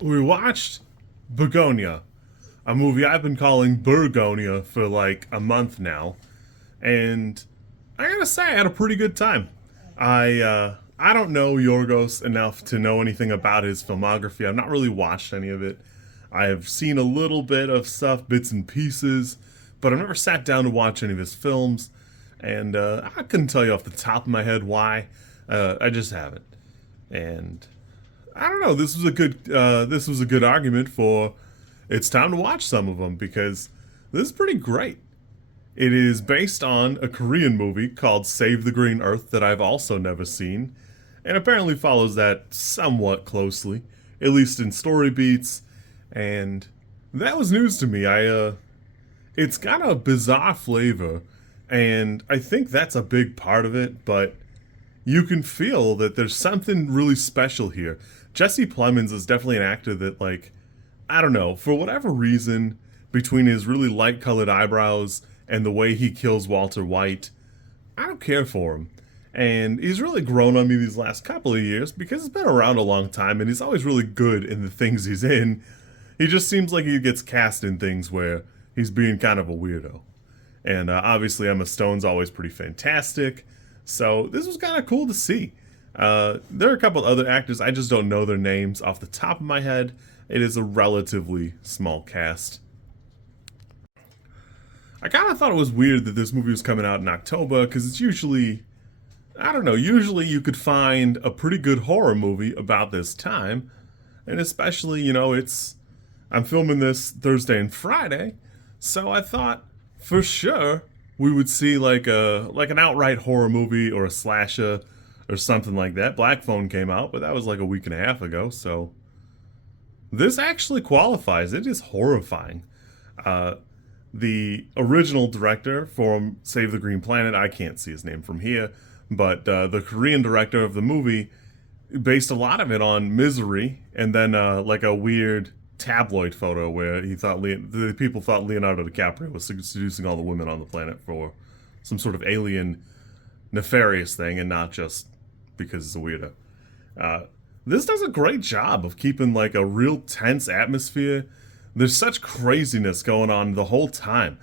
we watched Bugonia, a movie I've been calling Burgonia for like a month now, and I gotta say I had a pretty good time. I don't know Yorgos enough to know anything about his filmography. I've not really watched any of it. I have seen a little bit of stuff, bits and pieces, but I've never sat down to watch any of his films, and I couldn't tell you off the top of my head why. I just haven't, and I don't know. This was a good argument for it's time to watch some of them because this is pretty great. It is based on a Korean movie called Save the Green Earth that I've also never seen, and apparently follows that somewhat closely, at least in story beats. And that was news to me. It's got a bizarre flavor, and I think that's a big part of it. But you can feel that there's something really special here. Jesse Plemons is definitely an actor that, like, I don't know, for whatever reason, between his really light colored eyebrows and the way he kills Walter White, I don't care for him. And he's really grown on me these last couple of years because he's been around a long time and he's always really good in the things he's in. He just seems like he gets cast in things where he's being kind of a weirdo. And obviously, Emma Stone's always pretty fantastic. So this was kind of cool to see. There are a couple other actors, I just don't know their names off the top of my head. It is a relatively small cast. I kind of thought it was weird that this movie was coming out in October because it's usually, I don't know, usually you could find a pretty good horror movie about this time. And especially, I'm filming this Thursday and Friday, so I thought for sure we would see like an outright horror movie or a slasher or something like that. Black Phone came out, but that was like a week and a half ago, so this actually qualifies. It is horrifying. Uh, the original director for Save the Green Planet, I can't see his name from here, but the Korean director of the movie based a lot of it on Misery, and then like a weird tabloid photo where the people thought Leonardo DiCaprio was seducing all the women on the planet for some sort of alien nefarious thing, and not just because he's a weirdo. Uh, this does a great job of keeping like a real tense atmosphere. There's such craziness going on the whole time,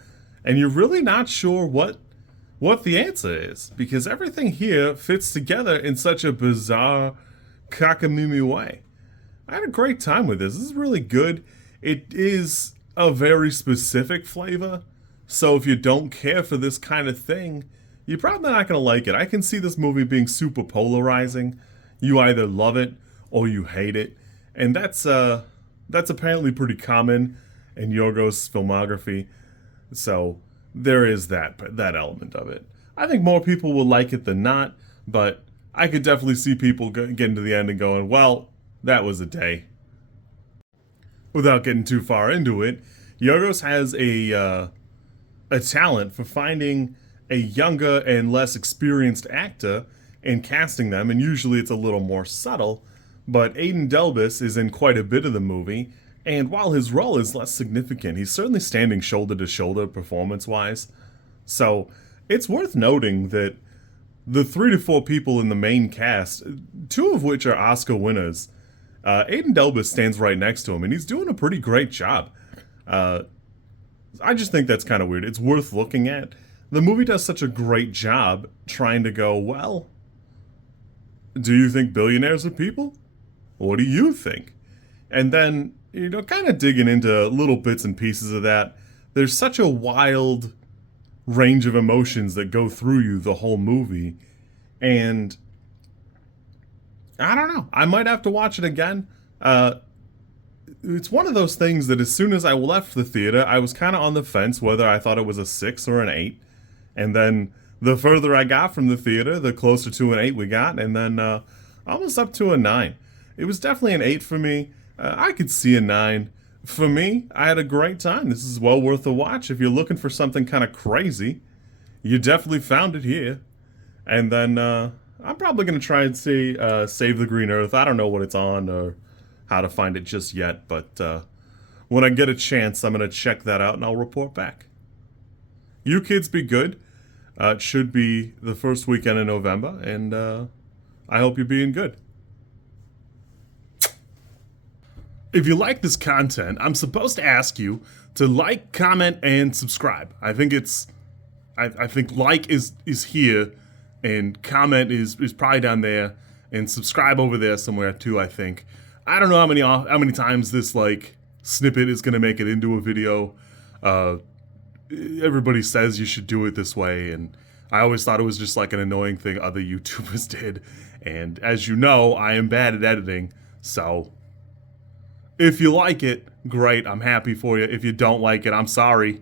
and you're really not sure what the answer is because everything here fits together in such a bizarre cockamamie way. I had a great time with this. This is really good. It is a very specific flavor, so if you don't care for this kind of thing, you're probably not going to like it. I can see this movie being super polarizing. You either love it or you hate it, and that's apparently pretty common in Yorgos' filmography. So there is that element of it. I think more people will like it than not, but I could definitely see people getting to the end and going, well, that was a day. Without getting too far into it, Yorgos has a talent for finding a younger and less experienced actor and casting them, and usually it's a little more subtle. But Aidan Delbis is in quite a bit of the movie, and while his role is less significant, he's certainly standing shoulder to shoulder performance wise. So it's worth noting that the 3 to 4 people in the main cast, 2 of which are Oscar winners, Aidan Delbis stands right next to him, and he's doing a pretty great job. I just think that's kind of weird. It's worth looking at. The movie does such a great job trying to go, well, do you think billionaires are people? What do you think? And then, kind of digging into little bits and pieces of that, there's such a wild range of emotions that go through you the whole movie. And I don't know. I might have to watch it again. It's one of those things that as soon as I left the theater, I was kind of on the fence whether I thought it was a 6 or an 8. And then the further I got from the theater, the closer to an 8 we got. And then almost up to a 9. It was definitely an 8 for me. I could see a 9. For me, I had a great time. This is well worth a watch. If you're looking for something kind of crazy, you definitely found it here. And then I'm probably going to try and see Save the Green Earth. I don't know what it's on or how to find it just yet, but when I get a chance, I'm going to check that out and I'll report back. You kids be good. It should be the first weekend in November, and I hope you're being good. if you like this content, I'm supposed to ask you to like, comment, and subscribe. I think I think like is here, and comment is probably down there, and subscribe over there somewhere too. I think. I don't know how many times this like snippet is gonna make it into a video. Everybody says you should do it this way, and I always thought it was just like an annoying thing other YouTubers did. And as you know, I am bad at editing, so if you like it, great, I'm happy for you. If you don't like it, I'm sorry.